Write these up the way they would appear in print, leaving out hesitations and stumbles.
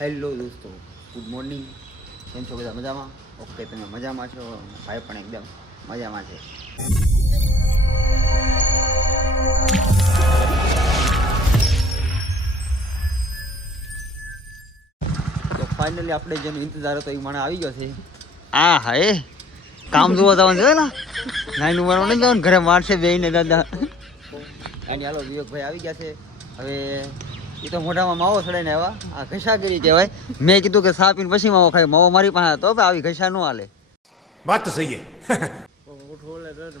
Hello દોસ્તો, good morning. કેમ છો બધા? મજામાં? ઓકે, તમે મજામાં છો? ભાઈ પણ એકદમ મજામાં છે. તો ફાઇનલી આપણે જેનો ઇંતજાર હતો એ મને આવી ગયો છે. હા હા, એ કામ જોવા જવાનું છે ને, નાની ઉંમર નહીં જવાનું, ઘરે મારશે બેને દાદા. અને હાલો વિવેકભાઈ આવી ગયા છે. હવે એ તો મોઢામાં માવો ચડાઈને આવ્યા. આ ઘસાગીરી કહેવાય. મેં કીધું કે સા પીને પછી માવો ખાય. માવો મારી પાસે તો આવી ઘસા ન હાલે. વાત તો સહી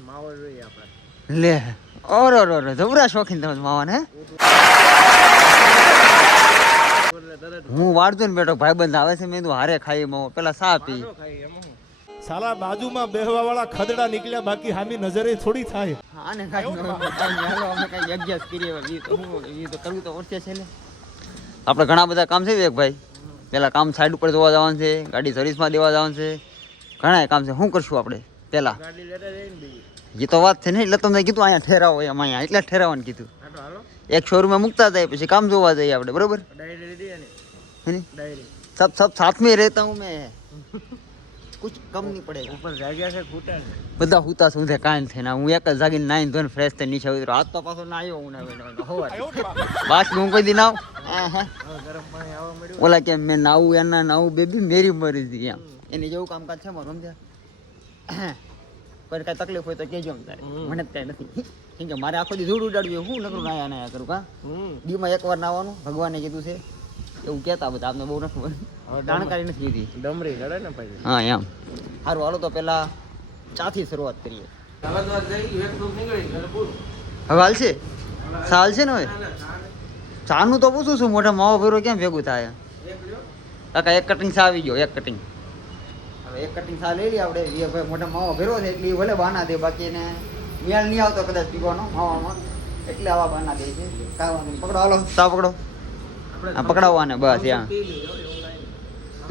માવો જોઈએ આપણે. લે ઓરો જબરા શોખીન તમે માવાને. હું વાળતો ને બેઠો, ભાઈબંધ આવે છે, મેં હારે ખાઈ માવો, પેલા સા પી. સાલા બાજુમાં બેહવા વાળા ખદડા નીકળ્યા, બાકી હામી નજરે થોડી થાય. આને કાંઈ અમે કાંઈ એડજસ્ટ કરીએ. એ તો કરવું તો ઓછે છે ને. આપણે ઘણા બધા કામ છે વિવેકભાઈ. પેલા કામ સાઈડ ઉપર જોવા જવાનું છે, ગાડી સર્વિસમાં દેવા જવાનું છે, ઘણા કામ છે. શું કરશું આપણે પેલા? એ તો વાત છે ને, એટલે તમને કીધું અહીંયા ઠેરાવો એમ, અહીંયા એટલે ઠેરાવાનું કીધું. એક શોરૂમે મૂકતા જાય, પછી કામ જોવા જઈએ આપણે, બરોબર? सब साथ में रहता हूँ मैं, कुछ कम नहीं पड़ेगा. ઉપર જાગ્યા છે ખૂટા છે. બધા હુતા સુધે કાંઈ નથી ને. હું એક જ જાગીને નાઈને ધોઈને ફ્રેશ થઈને નીચે ઉતર્યો. હાથ તો પાછો નાયો હું ના બાકી હું કોઈ દી નાવ. ગરમ પાણી આવવા મળ્યું. ઓલા કે મેં નાવું એના નાવું બેબી મેરી મરજી એમ. એની જેવું કામકાજ છે મારું, સમજ્યા? કોઈ કાંઈ તકલીફ હોય તો કહેજો એમ તારે, મને જ કાંઈ નથી. કેમ કે મારે આખો દી ધૂળ ઉડાડ્યું, હું નકરું નાયા કરું. કા દીમાં એકવાર નાવાનું ભગવાને કીધું છે એવું કહેતા બધા. આપને બહુ નથી જાણકારી નથી લીધી. ડમરી લડે ને પછી. હા એમ. સારું, હાલો તો પેલા ચાથી શરૂઆત કરીએ. હવે હાલશે? હાલ છે ને હવે ચાનું તો પૂછું છું. મોઢા માવો ભેરો કેમ ભેગું થાય? કાકા એક કટિંગ સા આવી ગયો, એક કટિંગ. હવે એક કટિંગ સા લઈ લઈએ આપણે. ભાઈ મોઢા માવો ભેરો છે એટલે ભલે બાના દે, બાકી એને મેળ નહીં આવતો કદાચ પીવાનો માવામાં, એટલે આવા બાના દે છે. કાંઈ વાંધો નહીં. પકડો, હાલો સા પકડો. હા પકડાવવાને બસ. ત્યાં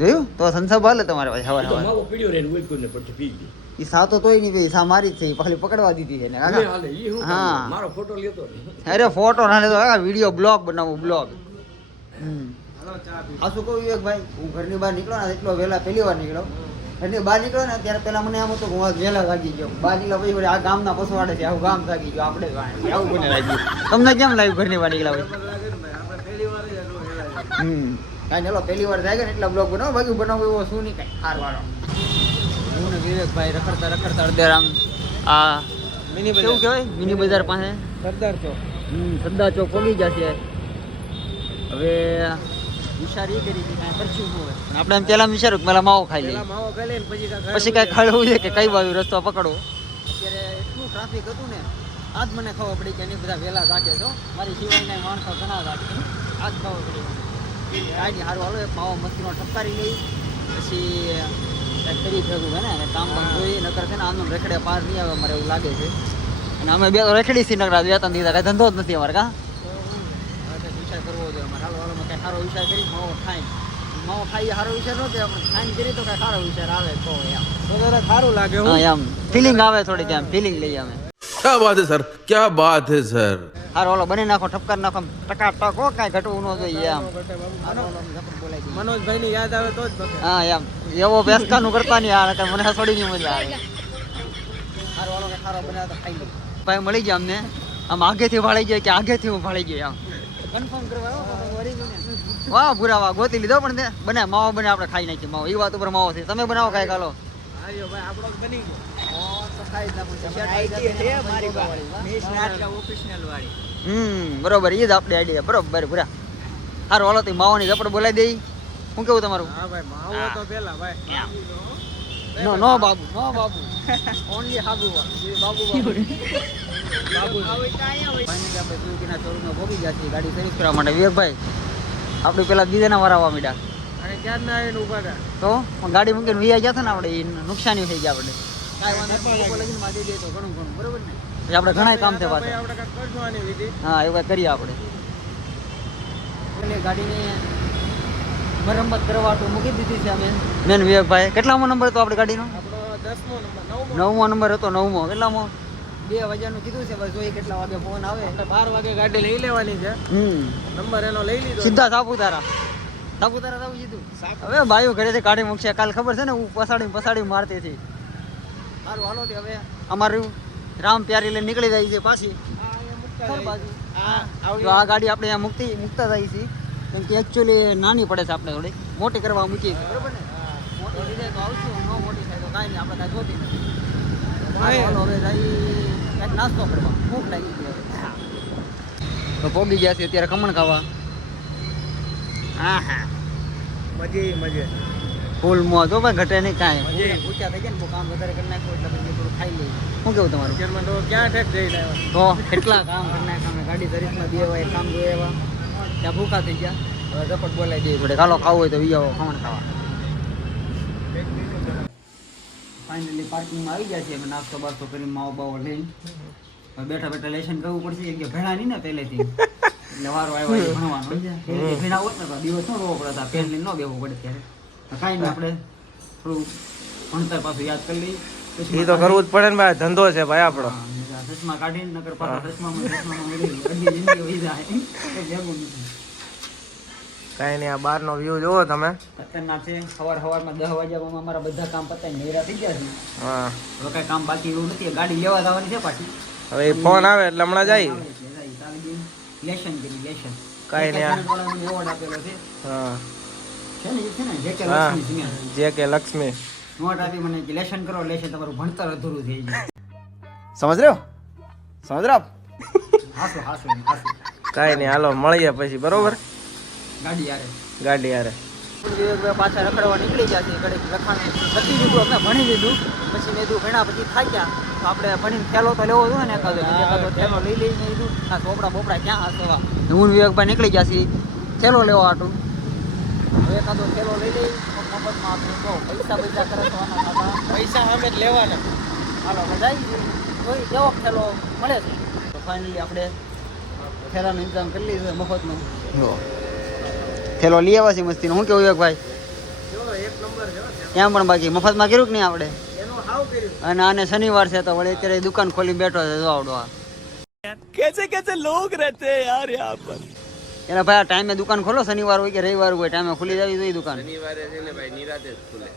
જોયું તો સંસાબ હાલે તમારે પાસે હવા હવા. એ સા તો તોય નહીં ભાઈ, સા મારી જ છે, ખાલી પકડવા દીધી છે ને. હા મારો ફોટો લેતો. અરે ફોટો ના લેતો, વિડીયો બ્લોગ બનાવું, બ્લોગ. આ શું કહું વિવેકભાઈ, હું ઘરની બહાર નીકળો ને એટલો વહેલા પહેલી વાર નીકળ્યો. ઘરની બહાર નીકળો ને ત્યારે પેલા મને આમ હતું કે હું વહેલા જાગી ગયો. બહાર નીકળ્યા પછી આ ગામના પસવાડે છે, આવું ગામ જાગી ગયો આપણે, આવું કોને લાગ્યું? તમને કેમ લાગ્યું ઘરની બહાર નીકળ્યા હોય? કાંઈ નેલો પહેલી વાર જાય ને એટલા બ્લોગ બનાવો, બાકી બનાવો એવો શું નહીં કાંઈ હારવાળો. હું ને વિવેકભાઈ રખડતા અડધેર આમ આ મિની કેવું કહેવાય મિની બજાર પાસે સરદાર ચોક. સરદાર ચોક પગી જશે. હવે વિચારી કરી કે કાંઈ કરશું શું હોય. આપણે એમ પહેલાં વિચાર્યું કે પહેલાં માવો ખાઈ લઈએ, માવો ખાઈ લઈને પછી કાંઈ ખળવું છે કે કઈ બાજુ રસ્તો પકડવો. અત્યારે એટલું ટ્રાફિક હતું ને, આજ મને ખબર પડી કે એની બધા વહેલા જાગે છો. મારી સિવાયના માણસો ઘણા જાગે, આજ ખબર પડી. કાંઈ નહીં, સારું હાલો એક માવો મસ્તીનો ઠપકારી લઈ, પછી કંઈક કરી ભેગું હે ને કામ પણ જોઈ. નકર છે ને આમ રેખડે પાર નહીં આવે અમારે એવું લાગે છે. અને અમે બે તો રેખડી સી નકરા વેતન દીધા, કાંઈ ધંધો જ નથી અમારે. કાં વિચાર કરવો જોઈએ અમારે. હાલો હાલો કાંઈ સારો વિચાર કરી માવો ખાઈ સારો વિચાર ન કે આપણે ખાઈને કરીએ તો કાંઈ સારો વિચાર આવે તો એમ વધારે સારું લાગે. હા એમ ફિલિંગ આવે થોડીક, એમ ફિલિંગ લઈએ અમે. क्या बात है सर, क्या बात है सर. હારો ઓલો બની નાખો, ઠપકાર નાખો, ટકા ટક હો, કાંઈ ઘટવું ન જોઈએ એમ. મનોજભાઈ ની યાદ આવે તો જ બકે. હા એમ એવો બેસકાનું કરતા નહીં. આ મને થોડી નહીં મજા આવે. સારો ઓલો કાંઈ સારો બનાવે તો ખાઈ લઈએ. ભાઈ મળી જાય અમને, આમ આગેથી ભાળી જાય કે આગેથી હું ભાળી ગયો એમ કન્ફર્મ કરવા. વાહ ભૂરા વાહ ગોતી લીધો. પણ બને માવો બને, આપણે ખાઈ નાખીએ માવો. એ વાત ઉપર માવો છે. તમે બનાવો કાંઈ ખાલો. આયો ભાઈ આપણો બની ગયો. બરોબર, એ જ આપણી આઈડિયા. બરોબર પૂરા. સારું હાલો તો માવાની ઝપડ બોલાવી દઈ. શું કેવું તમારું? હા ભાઈ માવો તો પેલા ભાઈ. નો નો બાબુ, નો બાબુ, ઓનલી હાબુ બાબુ આપણે સુઝુકીના શોરૂમમાં પહોંચી ગયા છીએ ગાડી સર્વિસ કરવા માટે. વિવેકભાઈ આપણે પેલા બીજાના વારાવા મીડા અને ક્યાં ના આવીને ઉભા હતા તો ગાડી મૂકીને વીઆઈ ગયા હતા ને, આપણે નુકસાની થઈ ગયા. આપણે કાંઈ વાંધો લગીનમાં દઈ દઈએ તો ઘણું ઘણું બરોબર ને. પછી આપણે ઘણા કામ થયા પાછા. આપણે કાંઈક કરશું આની વિધિ. હા એવું કાંઈ કરીએ આપણે. ગાડીની મરમ્મત કરવા તો મૂકી દીધી છે અમે. મેન વિવેકભાઈ કેટલામો નંબર હતો આપણી ગાડીનો? આપણો 10મો નંબર, 9મો નંબર હતો. 9મો કેટલામો? 2 વાગ્યાનું કીધું છે. બસ જોઈએ કેટલા વાગે ફોન આવે. 12 વાગે ગાડી લઈ લેવાની છે. નંબર એનો લઈ લીધો. સીધા સાપુતારા. સાપુતારા જવું કીધું હવે બાયું ઘરેથી કાઢી મૂકશે કાલ ખબર છે ને હું પસાડી મારતી હતી સારું હાલો તે હવે અમારું રામ પ્યારી લઈને નીકળી જાય છે પાછી ખર બાજુ તો આ ગાડી આપણે અહીંયા મૂકતા જાય છે કેમ કે એકચ્યુઅલી નાની પડે છે આપણે થોડી મોટી કરવા મૂકી છે બરોબર ને મોટી થઈ જાય તો આવશું ન મોટી થાય તો કાંઈ નહીં આપણે કાંઈ જોતી નથી હાલો હવે જઈ કંઈક નાસ્તો કરવા ભૂખ લાગી ગઈ હવે તો પોગી ગયા છે અત્યારે ખમણ ખાવા હા હા મજે ફૂલ મોજ હો ભાઈ ઘટે નહીં કાંઈ ભૂખ્યા થઈ ગયા ને બહુ કામ વધારે કરી નાખ્યું એટલે પછી થોડું ખાઈ લઈએ શું કેવું તમારું પિક્ચરમાં તો ક્યાં ઠેક જઈને આવ્યા તો કેટલા કામ કરી નાખ્યા અમે ગાડી સર્વિસમાં બે હોય કામ જોઈએ એવા ત્યાં ભૂખા થઈ ગયા હવે ઝપટ બોલાવી દેવી પડે ચાલો ખાવું હોય તો વી આવો ખમણ ખાવા ફાઇનલી પાર્કિંગમાં આવી ગયા છીએ અમે નાસ્તો બાસ્તો કરીને માવો બાવો લઈને હવે બેઠા લેશન કરવું પડશે કે ભેણા નહીં ને પહેલેથી એટલે વારો આવ્યો છે ભણવાનો ભેણા હોત ને તો દિવસ ન રોવો પડે પેન લઈને ન બેવું પડે ત્યારે કાંઈ નહીં આપણે થોડું ભણતર પાછું યાદ કરી લઈએ એ તો કરવું જ પડે ને ભાઈ ધંધો છે ભાઈ આપણો ચશ્મા કાઢીને નકર પાછા ચશ્મામાં અડધી જિંદગી વહી જાય એ ભેગું નથી કાંઈ નહીં આ બહારનો વ્યૂ જોવો તમે ખતરનાક છે સવારમાં 10 વાગ્યામાં અમારા બધા કામ પતાવીને મેરા થઈ ગયા છે હા હવે કાંઈ કામ બાકી એવું નથી ગાડી લેવા જવાની છે પાછી હવે એ ફોન આવે એટલે હમણાં જાય લેશન કરી લેશન કાંઈ નહીં એવોર્ડ આપેલો છે હા છે ને એ છે ને જે કે હા લક્ષ્મી જે કે લક્ષ્મી નોટ આપી મને કે લેશન કરો લેશન તમારું ભણતર અધૂરું થઈ જાય સમજ રહ્યો હાસો કાંઈ નહીં હાલો મળીએ પછી બરોબર ગાડી યારે ગાડી યારે પાછા રખડવા નીકળી ગયા છે ઘડીક લખાણ લખી દીધું અમે ભણી દીધું પછી મેં કીધું ભણ્યા પછી થાક્યા તો આપણે ભણીને થેલો તો લેવો જોઈએ ને એકાદો થેલો લઈ લઈને કીધું આ ચોપડા બોપડા ક્યાં હાસવા હું વિવેકભાઈ નીકળી ગયા છીએ થેલો લેવા હાટું હવે એકાદો થેલો લઈ લઈ મફતમાં આપણે કહો પૈસા ખર્ચવાના હતા પૈસા સામે જ લેવાના હાલો હવે જાય કોઈ કેવો થેલો મળે છે તો ફાઇનલી આપણે થેલાનો ઇંતજામ કરી લીધો મફતનો થેલો લઈ આવ્યા છે મસ્તીનો શું કેવું વિવેકભાઈ એક નંબર છે ત્યાં પણ બાકી મફતમાં કર્યું કે નહીં આપણે એનું હાવ કર્યું અને આને શનિવાર છે તો વળી અત્યારે દુકાન ખોલી બેઠો છે જો આવડો આ कैसे लोग रहते हैं यार यहाँ पर એના ભાઈ આ ટાઈમે દુકાન ખોલો શનિવાર હોય કે રવિવાર હોય ટાઈમે ખુલી જવી જોઈએ દુકાન શનિવારે છે ને ભાઈ નિરાતે જ ખુલે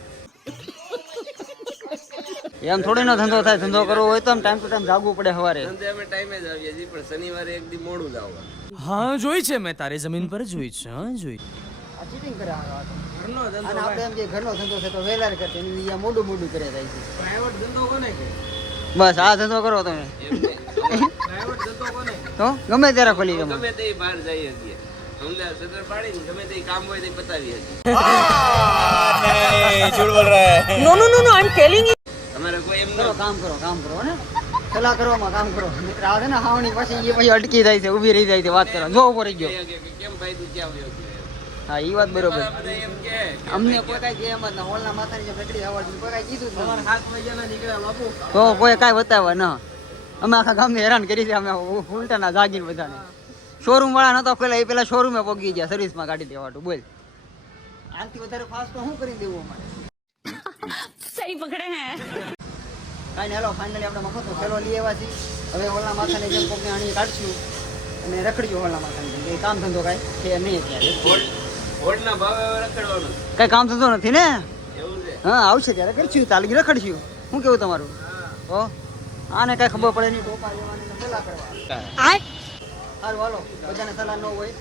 એમ થોડી નો ધંધો થાય ધંધો કરવો હોય તો આમ ટાઈમ ટુ ટાઈમ જાગવું પડે સવારે ધંધે અમે ટાઈમે જ આવીએ છીએ પણ શનિવારે એક દી મોડું જ આવવાનું हाँ જોઈ છે મેં તારી જમીન પર જોઈ છે હા જોઈ આ ચીટિંગ કરે આ વાત. ઘરનો અને ધંધો આપણે એમ કે ઘરનો ધંધો છે તો વેલાર કરતે એની અહીંયા મોડું કરે જાય છે પ્રાઇવેટ ધંધો કોને કે બસ આ ધંધો કરો તમે પ્રાઇવેટ ધંધો કોને તો ગમે ત્યારે ખોલી ગમે ગમે તે બહાર જઈએ છીએ અમદાવાદ સદર પાડીને ગમે તે કામ હોય તે પતાવીએ છીએ no no no no I am telling અમારે કોઈ એમ કરો કામ કરો ને સલાહ કરવામાં કામ કરો મિત્ર આવે ને હાવણી પછી એ પછી અટકી જાય છે ઊભી રહી જાય છે વાત કરો જો ઉભો રહી ગયો કેમ ભાઈ તું ક્યાં વયો ગયો હા એ વાત બરોબર બધા એમ કે અમને કોઈ કાંઈ કે એમ જ ના હોલના માથાની જેમ રખડી આવડતી કોઈ કાંઈ કીધું જ તમારા નથી. 7 વાગ્યાના નીકળ્યા બાપુ તો કોઈ કાંઈ બતાવવા ન અમે આખા ગામને હેરાન કરી છે અમે ઉલટાના જાગીને બધાને શોરૂમ વાળા નતો પેલા એ પેલા શોરૂમે પગી ગયા સર્વિસમાં કાઢી દેવાટું બોલ આનાથી વધારે ફાસ્ટ તો શું કરી દેવું અમારે सही पकड़े हैं કાંઈ નહીં હાલો ફાઇનલી આપણે મફતનો ખેલો લઈ આવ્યા છીએ હવે હોલના માથાની જેમ કોકને આણી કાઢશું અને રખડ્યું હોલના માથાની જેમ કંઈ કામ ધંધો કાંઈ છે નહીં અત્યારે હોડના ભાવે હવે રખડવાનું કાંઈ કામ ધંધો નથી ને એવું છે હા આવશે ત્યારે કરશું તાલગી રખડશું શું કેવું તમારું તો આને કાંઈ ખબર પડે નહીં ટોપા લેવાની ને સલાહ કરવા સારું હાલો બધાને સલાહ ન હોય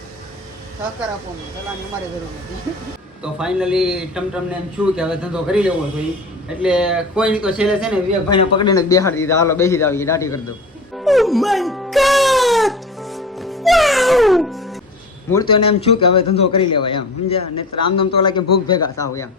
સહકાર આપો અમને સલાહની અમારે જરૂર નથી તો ફાઇનલી ટમટમને એમ છું કે હવે ધંધો કરી લેવો તો એટલે કોઈ નહીં તો છેલ્લે છે ને વિવેકભાઈને પકડીને બેહાડી દીધા હાલો બેસી જ આવી દાટી કરી દો મૂળ તો એને એમ છું કે હવે ધંધો કરી લેવાય એમ સમજ્યા ને આમ તો લાગે ભૂખ ભેગા થાવ એમ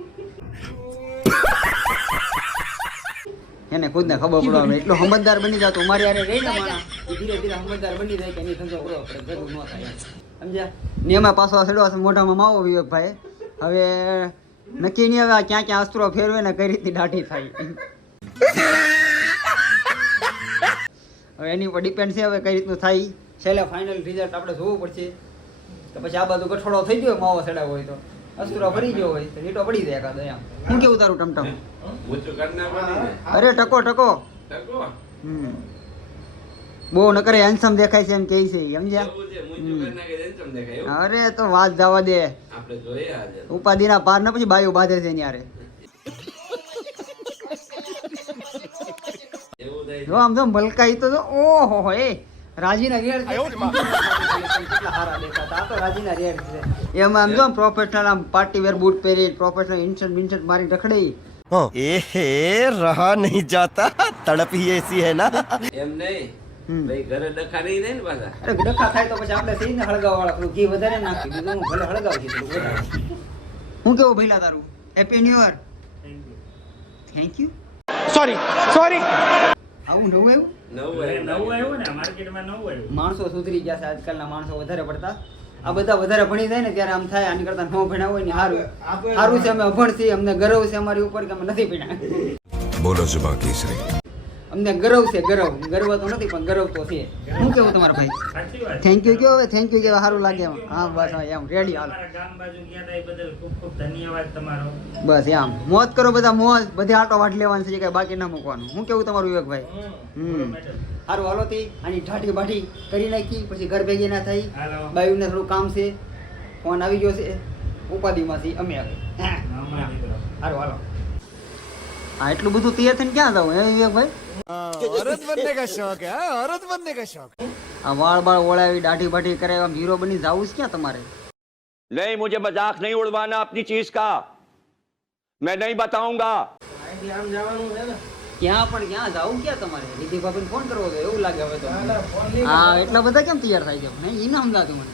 એને ખુદને ખબર પડવા એટલો સમજદાર બની જતો મારી યારે રહી ને માણા ધીરે ધીરે સમજદાર બની જાય કે એની ધંધો કરવો પડે ભેગું ન થાય એમ. સમજ્યા ને એમાં પાછો સડવા છે મોઢામાં માવો વિવેકભાઈ હવે નક્કી નહીં હવે આ ક્યાં ક્યાં અસ્ત્રો ફેરવે ને કઈ રીતની દાઢી થાય હવે એની ઉપર ડિપેન્ડ છે હવે કઈ રીતનું થાય છેલ્લે ફાઇનલ રિઝલ્ટ આપણે જોવું પડશે તો પછી આ બાજુ ગઠોડો થઈ ગયો માવો સડાવ હોય તો અસ્ત્રો ભરી ગયો હોય તો લીટો પડી જાય એકાદો એમ શું કેવું તારું ટમટમ ઊંચું કરી નાખવાની ને અરે ટકો ટકો હમ બહુ નકરે હેન્ડસમ દેખાય છે એમ કહે છે સમજ્યા એવું છે મૂંચું કરી નાખે છે ને તમને દેખાય એવું અરે તો વાત જવા દે આપણે જોઈએ આજે ઉપાધિના પાર ને પછી બાયો બાંધે છે ન્યારે એવું થાય જો આમ જો મલકાઈ તો જો ઓહો હો એ રાજીના રેડ કેટલા હારા દેખાતા આ તો રાજીના રેડ છે એમાં આમ જો પ્રોફેશનલ આમ પાર્ટી વેર બૂટ પહેરી પ્રોફેશનલ ઇન્સર્ટ મારી રખડે एहे रहा नहीं जाता तड़प ही ऐसी है ना એમ નહીં ભાઈ ઘરે ડખા નહીં થાય ને પાછા અરે ડખા થાય તો પછી આપણે સહી ને હળગાવ વાળા થોડું ઘી વધારે નાખી દીધું હું ભલે હળગાવજી થોડું વધારે હું કેવું ભઈલા તારું happy new year thank you sorry આવું નવું આવ્યું નવું માણસો સુધરી ગયા છે આજકાલના માણસો વધારે પડતા આ બધા વધારે ભણી જાય ને ત્યારે આમ થાય આની કરતા ન ભણ્યા હોય ને સારું છે અમે અભણ છીએ અમને ગર્વ છે અમારી ઉપર કે અમે નથી ભણ્યા બોલો જુબા કેસરી અમને ગર્વ છે ગર્વ તો નથી પણ ગર્વ તો છે શું કેવું તમારા ભાઈ થેન્ક યુ કયો હવે થેન્ક યુ કેવા સારું લાગે એમ હા બસ એમ રેડી હાલો બસ એમ મોજ કરો બધા મોજ બધી આટો વાટ લેવાની છે કઈ બાકી ના મૂકવાનું શું કેવું તમારું વિવેકભાઈ સારું હાલો તી આની ઠાઠી બાઠી કરી નાખી પછી ઘર ભેગી ના થઈ બાયુને થોડું કામ છે ફોન આવી ગયો છે ઉપાધિમાંથી અમે આવે સારું હાલો હા એટલું બધું તૈયાર થઈને ક્યાં જાવ હે વિવેકભાઈ औरत बनने का शौक है औरत बनने का शौक આ વાળ બાળ ઓળાવી દાઢી બાઢી કરાવી આમ હીરો બની જાવું છે ક્યાં તમારે नहीं मुझे मजाक नहीं उड़वाना अपनी चीज का मैं नहीं बताऊंगा ક્યાં પણ ક્યાં જાવું ક્યાં તમારે રીતિ ભાભીને ફોન કરવો તો એવું લાગે હવે તો હા એટલા બધા કેમ તૈયાર થાય છે નહીં ઈ ના સમજાતું મને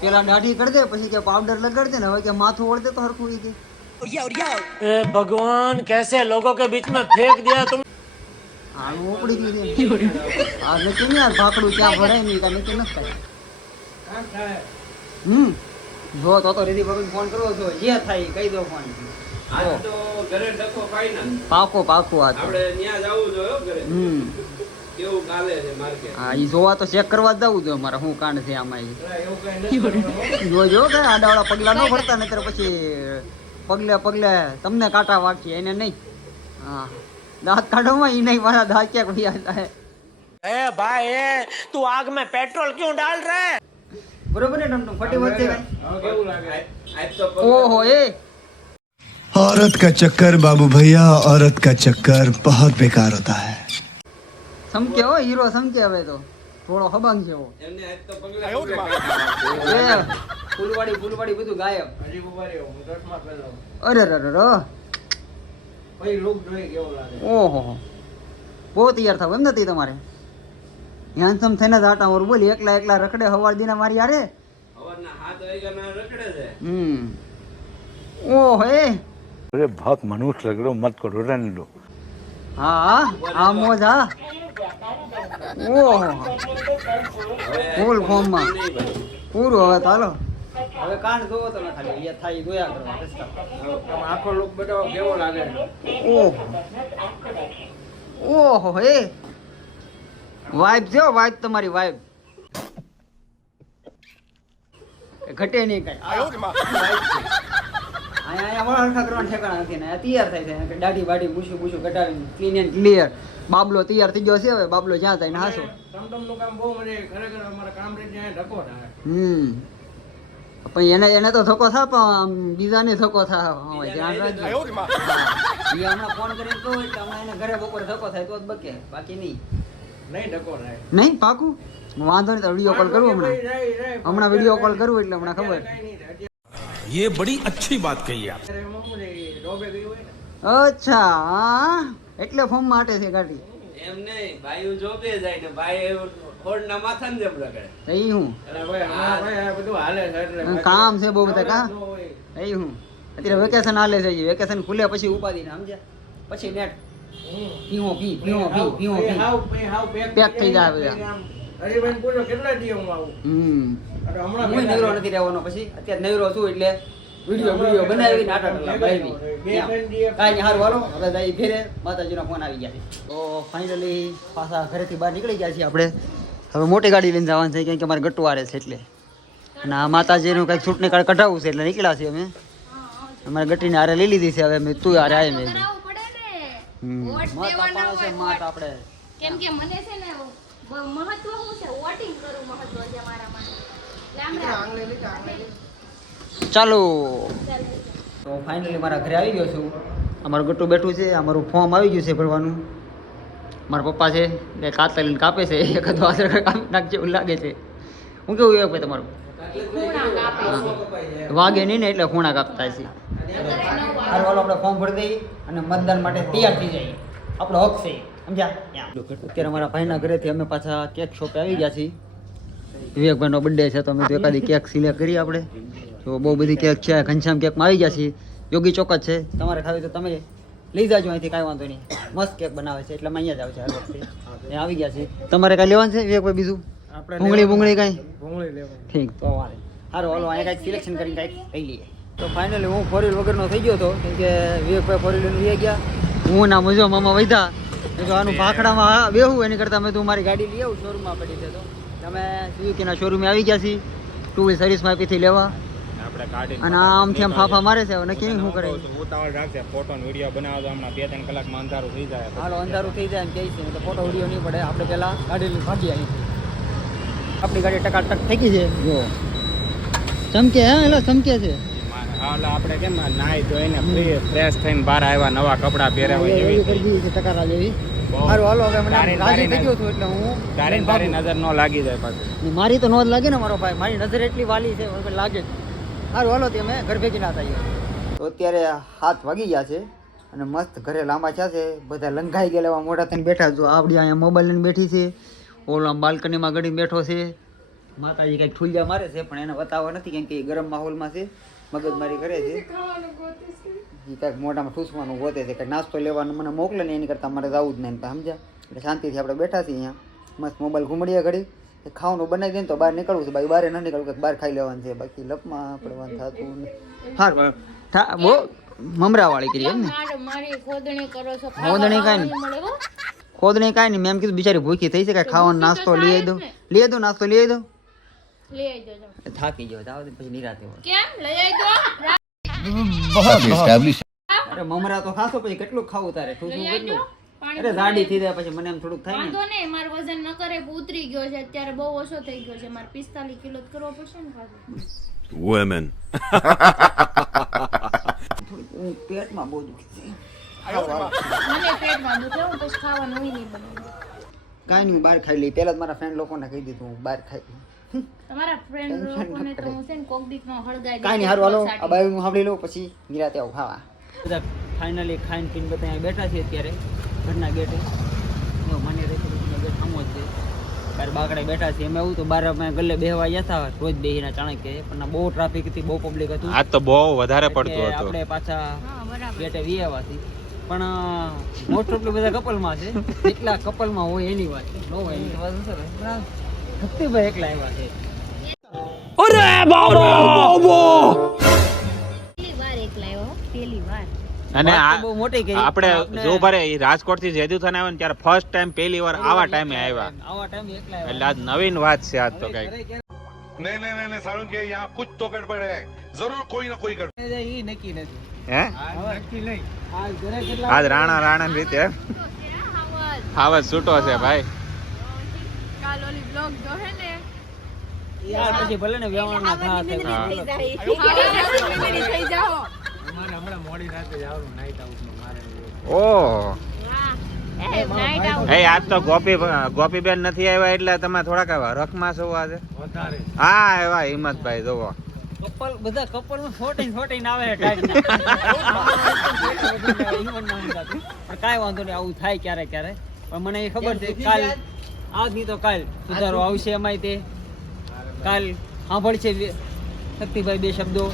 પેલા દાઢી કરી દે પછી કે પાવડર લગાડી દે ને હવે કે માથું ઓળદે તો હરખું ઈ કે भगवान कैसे लोगों के बीच में फेंक दिया तुम આનું ઉપડી ગયું છે આ નક્કી નહીં યાર ભાકડું ક્યાં ભરાય નહીં કાંઈ નક્કી નથી થાય જો તો રીતિ ભાભીને ફોન કરવો છો જે થાય ઈ કહી દો ફોન આજ તો ઘરે ડખો ફાઈનલ પાકો આ આપણે ત્યાં જવું જોઈએ હો ઘરે કેવું કાલે છે માર્કેટ હા ઈ જોવા તો ચેક કરવા જ જવું જોઈએ મારે શું કાંડ છે આમાં ઈ એવું કઈ નથી જોજો કે આડાવાળા પગલા ન ભરતા નહીતર પછી પગલે પગલે તમને કાંટા વાગશે એને નહીં હા દાંત કાઢવામાં ઈ નહીં મારા દાંત ક્યાંક ભૈયા થાય ए भाई तू आग में पेट्रोल क्यों डाल रहा है બરોબર ને ટમટમ ફટી વધશે ભાઈ કેવું લાગે આજ તો ઓહો એ औरत का चक्कर बाबू भैया औरत का चक्कर बहुत बेकार होता है સમકે હો હીરો સમકે હવે તો થોડો હબંગ જેવો એમને આજ તો પગલા એ ફૂલવાડી બધું ગાયબ હજી ઉભા રહ્યો હું 10 માં પેલો અરે રે ભાઈ લોક જોઈ કેવો લાગે ઓહો બહુ તૈયાર થાવ એમ નથી તમારે હેન્ડસમ થઈને જ આટા મારું બોલી એકલા રખડે હવાર દીના મારી યારે હવારના 7 વાગ્યાના રખડે છે ઓહો એ अरे बहुत मनुष्य लग रहे हो मत करो रहने दो હા આ મોજ હા ઓહો ફૂલ ફોર્મમાં પૂરું હવે તો હાલો હવે કાંડ જોવો તમે ખાલી એ થાય જોયા કરો આખો લોક બધો કેવો લાગે ઓહો એ વાઇબ જો વાઇબ તમારી વાઇબ ઘટે નહીં કઈ અહીંયા હરખા કરવાના ઠેકાણા નથી ને તૈયાર થાય છે દાઢી બાઢી બૂશું કટાવીને ક્લીન એન્ડ ક્લિયર બાબલો તૈયાર થઈ ગયો છે હવે બાબલો જ્યાં થાય ને હાસો ટમટમ નું કામ બહુ મને ખરેખર અમારા કામ રે ત્યાં ધક્કો થાય પણ એને તો ધક્કો થાય પણ બીજાને ધક્કો થાય ધ્યાન રાખજો એ હમણાં ફોન કરીને કહું એટલે હમણાં એને ઘરે બપોરે ધક્કો થાય તો જ બકે બાકી નહીં ધક્કો થાય નહીં પાકું વાંધો નહીં તો વિડીયો કોલ કરું હમણાં વિડીયો કોલ કરું એટલે હમણાં ખબર ये बड़ी अच्छी बात कही आप અચ્છા હા એટલે ફોર્મ માટે છે ગાડી એમ નહીં ભાઈ જોબે જાય ને ભાઈ ખોડના માથાને જેમ રખડે એ હું અરે ભાઈ હમણાં ભાઈ આ બધું હાલે છે એટલે કામ છે બહુ બધા કા એ હું અત્યારે વેકેશન હાલે છે વેકેશન ખુલે પછી ઉપાડી ને સમજ્યા પછી નેટ પીવો પેક થઈ જાય બધા હરીભાઈ પૂછો કેટલા દી હું આવું હું નવરો નથી રહેવાનો પછી અત્યારે નવરો છું એટલે વિડીયો બનાવી નાટક બનાવી કાંઈ સારું હાલો હવે જાય ફેરે માતાજીનો ફોન આવી ગયા છે તો ફાઇનલી પાછા ઘરેથી બહાર નીકળી ગયા છીએ આપણે હવે મોટી ગાડી લઈને જવાનું છે કેમ કે અમારે ગટ્ટુ આરે છે એટલે અને આ માતાજીનું કંઈક ચૂંટણી કાર્ડ કઢાવવું છે એટલે નીકળ્યા છીએ અમે અમારે ગટ્ટીને હારે લઈ લીધી છે હવે મેં તું હારે આવે મેં મત આપવાનો છે મત આપણે કેમ કે મને છે ને મહત્વ શું છે વોટિંગ કરું મહત્વ છે મારા માટે ચાલો તો ફાઇનલી મારા ઘરે આવી ગયો છું. અમારું ગટ્ટુ બેઠું છે, અમારું ફોર્મ આવી ગયું છે ભરવાનું. મારા પપ્પા છે એ કાતલીને કાપે છે, એક જ વાસર કાપી નાખજે એવું લાગે છે. હું કેવું એ ભાઈ તમારું વાગે નહીં ને એટલે ખૂણા કાપતા છે. હારું હાલો આપણે ફોર્મ ભરી દઈએ અને મતદાન માટે તૈયાર થઈ જઈએ. આપણો હક છે સમજ્યા. અત્યારે અમારા ભાઈના ઘરેથી અમે પાછા કેક શોપે આવી ગયા છીએ. વિવેકભાઈનો બર્થડે છે તો અમે તો એકાદી કેક સિલેક્ટ કરીએ આપણે. તો બહુ બધી કેક છે, ઘનશ્યામ કેકમાં આવી ગયા છીએ. યોગી ચોક્કસ છે, તમારે ખાવી તો તમે લઈ જાજો અહીંથી, કાંઈ વાંધો નહીં. મસ્ત કેક બનાવે છે એટલે અમે અહીંયા જ આવે છે હર વખતે. એ આવી ગયા છે. તમારે કાંઈ લેવાનું છે વિવેકભાઈ બીજું? ભૂંગળી કાંઈ ઠીક તો વારે સારું હાલો અહીંયા કાંઈક સિલેક્શન કરીને કાંઈક લઈ લઈએ. તો ફાઇનલી હું ફોર વ્હીલ વગરનો થઈ ગયો હતો કેમ કે વિવેકભાઈ ફોર વ્હીલ લઈ ગયા. હું ના મજો મામા વૈધા તો આનું ભાખડામાં બેહું એની કરતાં મેં તું મારી ગાડી લઈ આવું. શોરૂમમાં પડી છે તો તમે સ્વિગીના શોરૂમે આવી ગયા છીએ 2 વ્હીલ સર્વિસમાં આપીથી લેવા. અને આમથી આમ ફાફા મારે છે નક્કી નહીં શું કરે. ઉતાવળ રાખશે, ફોટો ને વિડીયો બનાવો તો હમણાં 2-3 કલાકમાં અંધારું થઈ જાય. હાલો અંધારું થઈ જાય એમ કહે છે તો ફોટો વિડીયો નહીં પડે. આપણે પહેલાં ગાડી લઈને ભાગીએ અહીંથી. આપણી ગાડી ટકાટક થઈ ગઈ છે જો ચમકે. હા એટલે ચમકે છે. આપણે કેમ નાઈ ધોઈને ફ્રેશ થઈને બહાર આવ્યા, નવા કપડાં પહેરાવા એવી કરી દીધી છે ટકારા જેવી. સારું હાલો હવે મને રાજી થઈ ગયો છું એટલે હું તારી નજર ન લાગી જાય પાછું. મારી તો નો જ લાગે ને મારો ભાઈ, મારી નજર એટલી વાલી છે મને લાગે જ. સારું હાલો તે અમે ઘર ભેગી ના થઈએ. તો અત્યારે 7 વાગી ગયા છે અને મસ્ત ઘરે લાંબા થયા છે. બધા લંઘાઈ ગયેલા એવા મોટા થઈને બેઠા. જો આવડી અહીંયા મોબાઈલ લઈને બેઠી છે, ઓલા બાલ્કનીમાં ગળીને બેઠો છે. માતાજી કંઈક ઠુલિયા મારે છે પણ એને બતાવવા નથી કેમ કે એ ગરમ માહોલમાં છે, મગજમારી કરે છે. એ કાંઈક મોઢામાં ઠૂસવાનું ગોતે છે, કંઈક નાસ્તો લેવાનું મને મોકલે ને એની કરતાં મારે જવું જ નહીં સમજ્યા. એટલે શાંતિથી આપણે બેઠા છીએ અહીંયા, મસ્ત મોબાઈલ ઘૂમડીએ ઘડી. ખાવાનું બનાવી દે ને તો બહાર નીકળવું છે, બાકી બહાર ન નીકળવું કે બહાર ખાઈ લેવાનું છે, બાકી લપમાં પડવાનું થતું સારું. બહુ મમરાવાળી કરી એમ ને? ખોદણી કાંઈ નહીં, ખોદણી કાંઈ નહીં. મેં એમ કીધું બિચારી ભૂખી થઈ છે, કાંઈ ખાવાનો નાસ્તો લઈ આવી દો, લઈ આવી દો નાસ્તો લઈ આવી દો. થાકી ગયો જાવ પછી નિરાતે અરે મમરા તો ખાશો પછી કેટલું ખાવું તારે ઠૂસું કેટલું. અરે જાડી થઈ જાય પછી મને એમ થોડુંક થાય ને. વાંધો નહીં, મારું વજન ન કરે ઉતરી ગયો છે અત્યારે, બહુ ઓછો થઈ ગયો છે. મારે 45 કિલો જ કરવો પડશે ને પાછું. women થોડુંક પેટમાં બહુ દુખે છે. મને પેટમાં દુખે હું પછી ખાવાનું નહીં બનાવું. કાંઈ નહીં, હું બહાર ખાઈ લઈ. પહેલા જ મારા ફ્રેન્ડ લોકોને કહી દીધું હું બહાર ખાઈ લઉં. તમારા ફ્રેન્ડ લોકોને તો હું છે ને કોક દીકમાં હળગાઈ કાંઈ નહીં, સારું હાલો આ બાયું હું સાંભળી લઉં પછી નિરાતે આવું ખાવા. બધા ફાઇનલી ખાઈને પીને બધા અહીંયા બેઠા છે અત્યારે ઘરના ગેટે. મને રેસીપીનો ગેટ સામો જ છે, ત્યારે બાકડે બેઠા છે. અમે એવું તો બહાર અમે ગલ્લે બેહવા ગયા હતા રોજ બેહીના ચાણક્ય, પણ બહુ ટ્રાફિક હતી, બહુ પબ્લિક હતું. આજ તો બહુ વધારે પડતું હતું. આપણે પાછા ગેટે વી આવ્યા છીએ. પણ મોસ્ટ ઓફલી બધા કપલમાં છે, એટલા કપલમાં હોય એની વાત ન હોય એની વાત છે. ભક્તિભાઈ એકલા આવ્યા છે. પહેલી વાર એકલા આવ્યો, પહેલી વાર. અને વાત તો બહુ મોટી કરી. આપણે જો ભરે રાજકોટ થી જેદુથાને આવ્યા ને ત્યારે ફર્સ્ટ ટાઈમ પહેલી વાર આવા ટાઈમે આવ્યા, આવા ટાઈમે એકલા એટલે આજ નવીન વાત છે. આજ તો કઈક नहीं नहीं नहीं सारुण के यहाँ कुछ तो गड़बड़ है, जरूर कोई ना कोई गड़बड़. ઈ નક્કી નથી. હે નક્કી નહીં. આ ઘરે કેટલા આજ રાણા રીતે હાવજ છૂટો છે ભાઈ. કાલ ઓલી બ્લોગ જો હે ને યાર પછી ભલે ને વ્યવહારના થા થઈ જાઓ. ઓહ એ નાઈટ આઉટ. એ આજ તો ગોપીબેન નથી આવ્યા એટલે તમે થોડાક રખમાં છો આજે. હા એવા હિંમતભાઈ જોવો કપલ બધા કપલમાં ફોટીને આવે ટાઈટ ના. પણ કાંઈ વાંધો નહીં, આવું થાય ક્યારે ક્યારે. પણ મને એ ખબર છે કાલ આજ નહીં તો કાલ સુધારો આવશે એમાંય. તે કાલ સાંભળશે શક્તિભાઈ 2 શબ્દો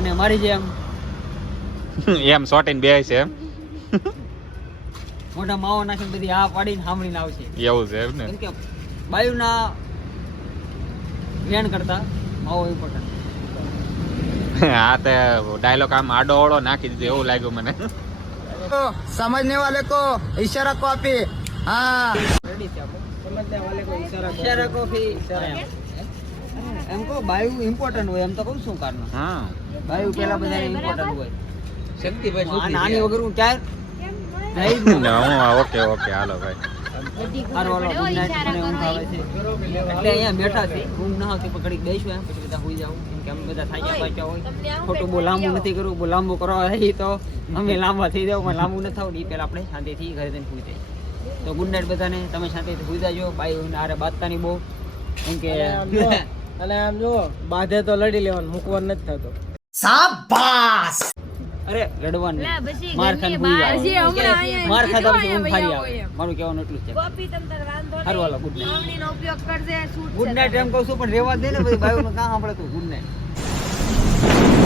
અને મારી જેમ એમ સોટીને બે છે એમ મોટા માવો નાખીને બધી આ પાડીને સાંભળીને આવશે. એવું છે એમ ને? કેમ કે બાયુના વેણ કરતા માવો ઇમ્પોર્ટન્ટ. હા તે ડાયલોગ આમ આડો ઓળો નાખી દીધો એવું લાગ્યું મને. समझने वाले को इशारा को आपी हाँ रेडी છે આપણે સમજને વાલે કો ઈશારા કો ફી એમ કો બાયુ ઇમ્પોર્ટન્ટ હોય એમ તો કહું શું કારનું. હા બાયુ પેલા બધાને ઇમ્પોર્ટન્ટ હોય. શક્તિભાઈ આની વગર હું ક્યારે ઓકે ઓકે હાલો ભાઈ. બધી ખબર હારો હાલો, પડે હો, good night, ઈશારા મને ઊંઘ કરો આવે છે એટલે અહીંયા બેઠા છે, ઊંઘ ના આવતી પણ ઘડીક બેસું એમ, પછી બધા સુઈ જાવ કેમ કે અમે બધા થાક્યા પાક્યા હોય. ખોટું બહુ લાંબુ નથી કરવું, બહુ લાંબુ કરવા હોય તો અમે લાંબા થઈ જાવ, પણ લાંબુ ન થાવ ને એ પહેલા આપણે શાંતિથી ઘરે જઈને સુઈ જાય. તો ગુડ નાઇટ બધાને, તમે શાંતિથી સુઈ જાજો. બાઈ આરે બાતતાની બહુ કેમ કે અને આમ જો બાધે તો લડી લેવાનું, મૂકવાનું નથી થતો. અરે રડવાનું લે, નહીં. પછી માર ઘરની ખાને બહાર સુઈ જે જાવ. હમણાં અહીંયા માર ખાધા પછી કીધું ઊંઘ સારી અહીંયા આવે. મારું કહેવાનું એટલું જ છે. ગોપી તમ તાર વાંધો હારું હાલો, good night. આવણીનો ઉપયોગ કરજે, છૂટ ગુડ નાઇટ એમ કહું છું પણ રેવા દે ને, પછી બાયુનું કાં સાંભળે તું. Good night.